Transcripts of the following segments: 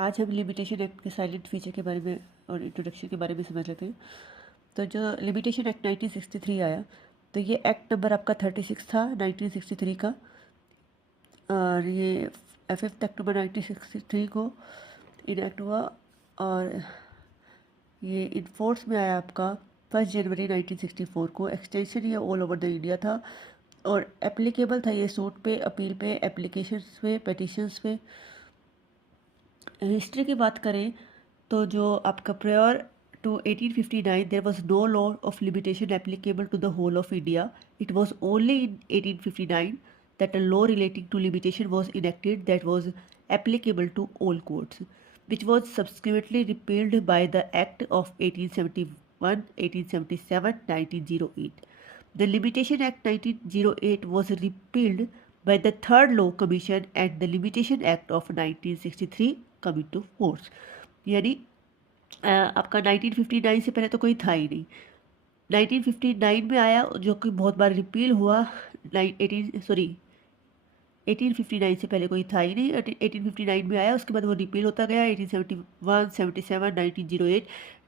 आज हम limitation act के साइलेंट फीचर के बारे में और इंट्रोडक्शन के बारे में समझ लेते हैं। तो जो लिमिटेशन एक्ट 1963 आया, तो ये एक्ट नंबर आपका 36 था 1963 का। और ये 5 अक्टूबर 1963 को इनएक्ट हुआ और ये इनफोर्स में आया आपका 1 जनवरी 1964 को। एक्सटेंशन ये ऑल ओवर द इंडिया था और एप्लीकेबल था ये सूट पे, अपील पे, एप्लीकेशंस पे, पेटिशंस पे। हिस्ट्री की बात करें तो जो आपका prior to 1859 there was no law of limitation applicable to the whole of India. It was only in 1859 that a law relating to limitation was enacted that was applicable to all courts, which was subsequently repealed by the Act of 1871, 1877, 1908. The Limitation Act 1908 was repealed by the Third Law Commission and the Limitation Act of 1963 coming to force. यानी आपका 1959 से पहले तो कोई था ही नहीं। 1959 में आया जो कि बहुत बार रिपील हुआ। 1859 से पहले कोई था ही नहीं। 1859 में आया, उसके बाद वो रिपील होता गया। 1871, 77,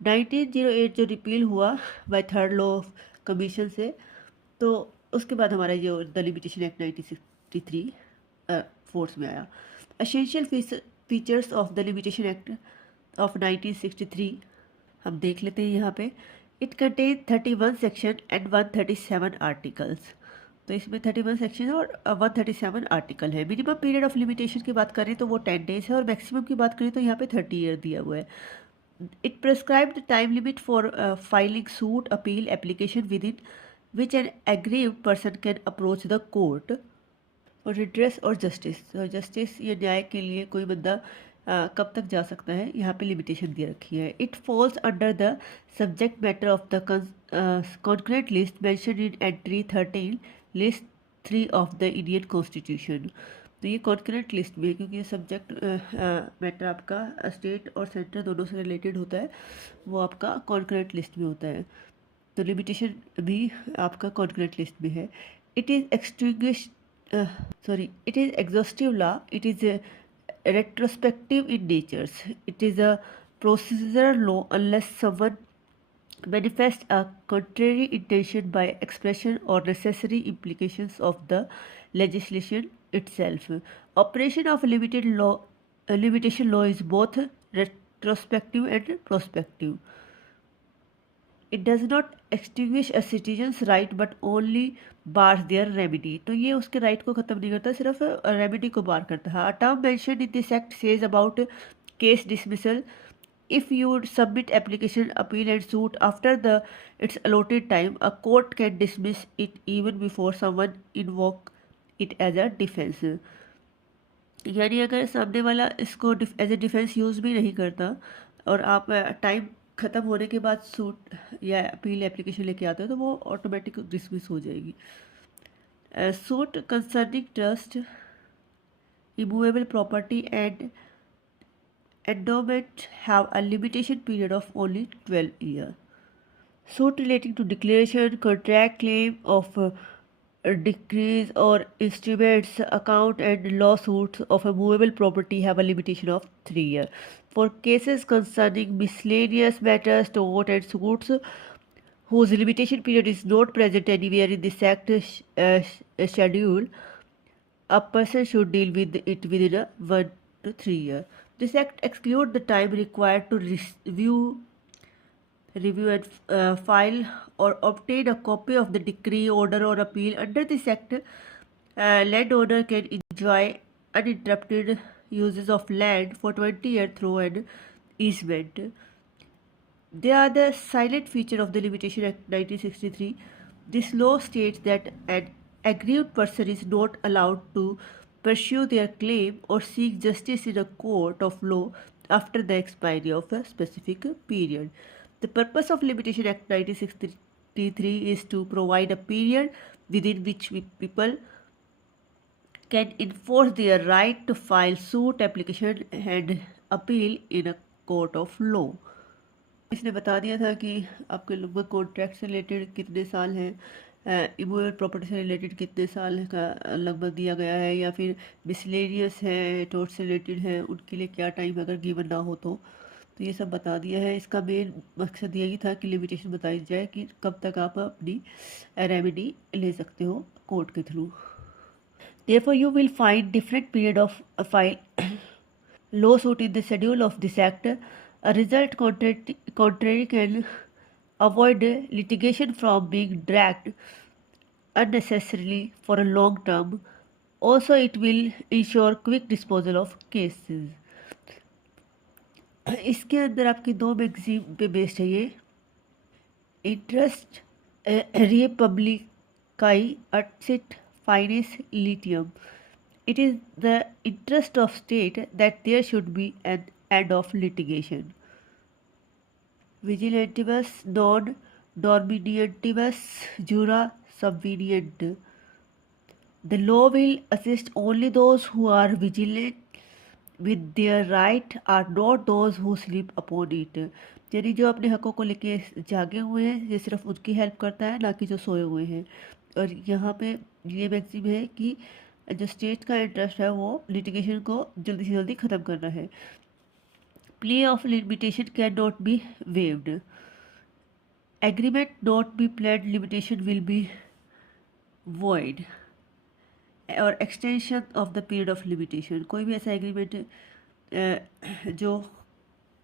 1908 जो रिपील हुआ by third law of commission से, तो उसके बाद हमारा जो द लिमिटेशन एक्ट 1963 फोर्स में आया। Essential features of the limitation act of 1963 हम देख लेते हैं यहाँ पे। It contain 31 section and 137 articles. तो इसमें 31 सेक्शन और 137 आर्टिकल है। मिनिमम पीरियड ऑफ लिमिटेशन की बात करें तो वो 10 डेज है और मैक्सिमम की बात करें तो यहाँ पे 30 ईयर दिया हुआ है। It prescribe the time limit for filing suit, appeal, application with in which N aggrieved person can approach the court और रिड्रेस और जस्टिस। तो जस्टिस या न्याय के लिए कोई बंदा कब तक जा सकता है, यहाँ पे लिमिटेशन दे रखी है। It falls under the subject matter of the concrete list mention in entry 13 list 3 of the Indian constitution. तो ये कॉन्क्रेट लिस्ट में है क्योंकि ये सब्जेक्ट मैटर आपका स्टेट और सेंटर दोनों से रिलेटेड होता है, वो आपका कॉन्क्रेट लिस्ट में होता है। तो लिमिटेशन भी आपका कॉन्क्रेट लिस्ट में है। It is it is exhaustive law. It is retrospective in nature. It is a procedural law unless someone manifests a contrary intention by expression or necessary implications of the legislation itself. Operation of limitation law is both retrospective and prospective. It does not extinguish a citizen's right but only bars their remedy. तो ये उसके right को ख़त्म नहीं करता, सिर्फ remedy को बार करता है। A term mentioned in this act says about case dismissal. If you submit application, appeal and suit after its allotted time, a court can dismiss it even before someone invoke it as a defense. यानी अगर सामने वाला इसको as a defence use भी नहीं करता और आप टाइम ख़त्म होने के बाद सूट या अपील एप्लीकेशन लेके आते हो तो वो ऑटोमेटिक डिसमिस हो जाएगी। Suit concerning trust, immovable property and endowment have a limitation period of only 12 years. Suit relating to declaration, contract claim of decrees or instruments, account and lawsuits of a movable property have a limitation of 3 years. For cases concerning miscellaneous matters, tort and suits whose limitation period is not present anywhere in this act schedule, a person should deal with it within 1 to 3 years. This act excludes the time required to review and file or obtain a copy of the decree, order or appeal. Under this act, landowner can enjoy uninterrupted uses of land for 20 years through an easement. They are the silent feature of the Limitation Act 1963. This law states that an aggrieved person is not allowed to pursue their claim or seek justice in a court of law after the expiry of a specific period. The purpose of Limitation Act 1963 is to provide a period within which people can enforce their right to file suit, application and appeal in a court of law. इसने बता दिया था कि आपके लगभग contract से related कितने साल हैं, इमूवेबल प्रॉपर्टी से रिलेटेड कितने साल का लगभग दिया गया है, या फिर मिसलेनियस है, टोट से रिलेटेड है, उनके लिए क्या टाइम अगर गिवन ना हो तो ये सब बता दिया है। इसका मेन मकसद यही था कि लिमिटेशन बताई जाए कि कब तक आप अपनी रेमेडी ले सकते हो कोर्ट के through. Therefore, you will find different period of file lawsuit in the schedule of this act. A result contrary can avoid litigation from being dragged unnecessarily for a long term. Also, it will ensure quick disposal of cases. इसके अंदर आपकी दो magazine पे based है ये। Interest रिपब्लिकाई अटसिट फाइनेस लिटियम। It is the interest of state that there should be an end of litigation. Vigilantibus non dorminientibus jura subvenient. The law will assist only those who are vigilant with their right, are not those who sleep upon it. यानी जो अपने हकों को लेके जागे हुए हैं ये सिर्फ उनकी हेल्प करता है, ना कि जो सोए हुए हैं। और यहाँ पे ये मैक्सिम है कि जो स्टेट का इंटरेस्ट है वो लिटिगेशन को जल्दी से जल्दी ख़त्म करना है। Plea of limitation can not be waived. Agreement not be pled limitation will be void. और extension of the period of limitation, कोई भी ऐसा एग्रीमेंट जो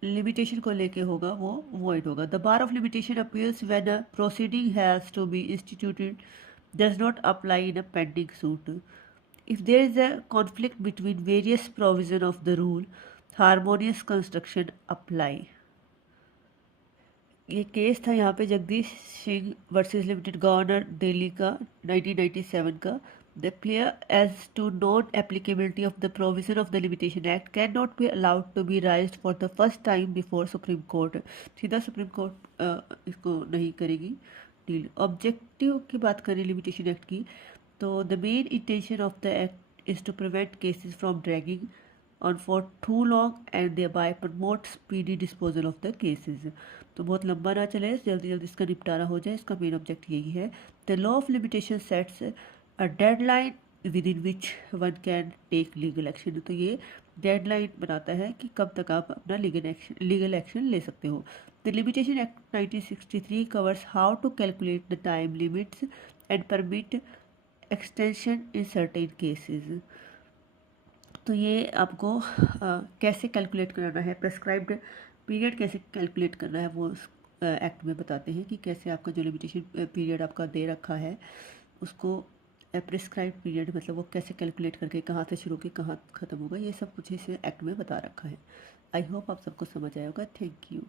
लिमिटेशन को लेके होगा वो वॉइड होगा। The bar of limitation appears when a proceeding has to be instituted does not apply in a pending suit. If there is a conflict between various provisions of the rule, harmonious construction apply. ये case था यहाँ पे Jagdish Singh versus limited governor Delhi का 1997 का। The clear as to non-applicability of the provision of the Limitation Act cannot be allowed to be raised for the first time before Supreme Court. सीधा supreme court इसको नहीं करेगी deal. Objective की बात करें limitation act की तो the main intention of the act is to prevent cases from dragging on for too long and thereby promote speedy disposal of the cases. तो बहुत लंबा ना चले, जल्दी जल्दी इसका निपटारा हो जाए, इसका मेन ऑब्जेक्ट यही है। The law of limitation sets a deadline within which one can take legal action. तो ये डेडलाइन बनाता है कि कब तक आप अपना लीगल एक्शन ले सकते हो। The limitation act 1963 covers how to calculate the time limits and permit extension in certain cases. तो ये आपको कैसे कैलकुलेट करना है, प्रेस्क्राइब्ड पीरियड कैसे कैलकुलेट करना है वो एक्ट में बताते हैं कि कैसे आपका जो लिमिटेशन पीरियड आपका दे रखा है उसको प्रेस्क्राइब्ड पीरियड मतलब वो कैसे कैलकुलेट करके कहाँ से शुरू के कहाँ ख़त्म होगा, ये सब कुछ इस एक्ट में बता रखा है। आई होप आप सबको समझ आया होगा। Thank you.